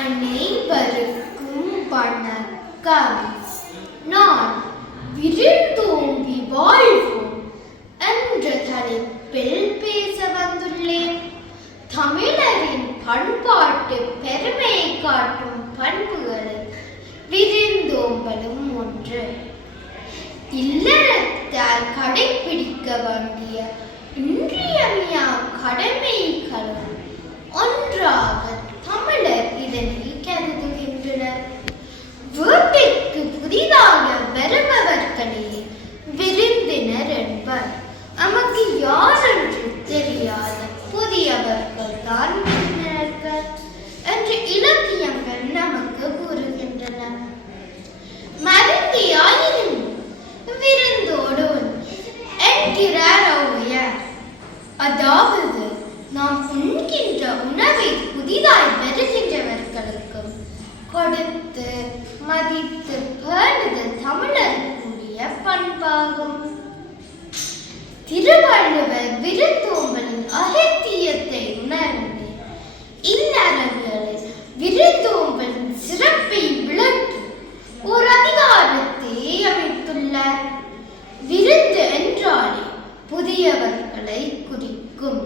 அனைவருக்கும் வணக்கம். நான் விருந்தோம்பி வாழ்வோம் என்ற தலைப்பில் பேச வந்துள்ளேன். தமிழரின் பண்பாட்டு பெருமையை காட்டும் பண்புகளில் விருந்தோம்பலும் ஒன்று. இல்லறத்தால் கடைபிடிக்க வேண்டிய இன்றியமையா கடமைகளும் ஒன்றாக தமிழர் இதனை கருதுகின்றனர். வீட்டிற்கு புதிதாக வருபவர்களே விருந்தினர் என்பர். நமக்கு யாரென்று தெரியாத புதியவர்கள் தான் விருந்தினர்கள் என்று இலக்கியங்கள் நமக்கு கூறுகின்றன. மருந்தியாயினும் விருந்தோடும் என்கிறார் ஔவையார். அதாவது நாம் உண்கின்ற உணவை புதிதாய் வருகின்றவர்களுக்கும் கொடுத்து மதித்து பேணுதல் தமிழருக்குரிய பண்பாகும். திருவள்ளுவர் விருந்தோம்பலின் அகத்தியத்தை உணர்ந்து இல்லறவியலில் விருந்தோம்பலின் சிறப்பை விளக்கி ஓர் அதிகாரத்தை அமைத்துள்ளார். விருந்து என்றாலே புதியவர்களை குறிக்கும்.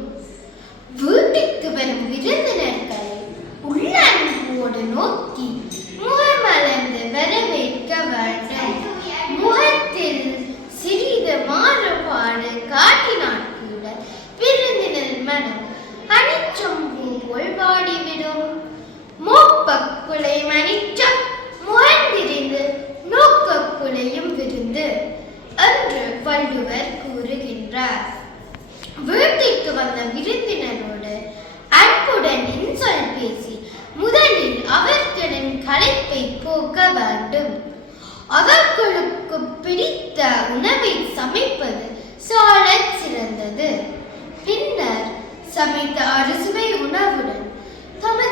வீட்டுக்கு வரும் விருந்தினர்களை உள்ளன்போடு நோக்கி முகமலர்ந்து வரவேற்க வேண்டும். முகத்தில் சிறிது மாறுபாடு காட்டினால் கூட விருந்தினர் மனம் அனிச்சம்பூ போல் வாடிவிடும். மோப்பக்குலை மனிச்சம் முகந்திருந்து நோக்கக்குலையும் விருந்து என்று வள்ளுவர் கூறுகின்றார். வீட்டிற்கு வந்த விருந்தினரோடு அன்புடன் இன்சொல் பேசி முதலில் அவர்களின் களைப்பை போக்க வேண்டும். அவர்களுக்கு பிடித்த உணவை சமைப்பது சாலச் சிறந்தது. பின்னர் சமைத்த அறுசுவை உணவுடன் தமது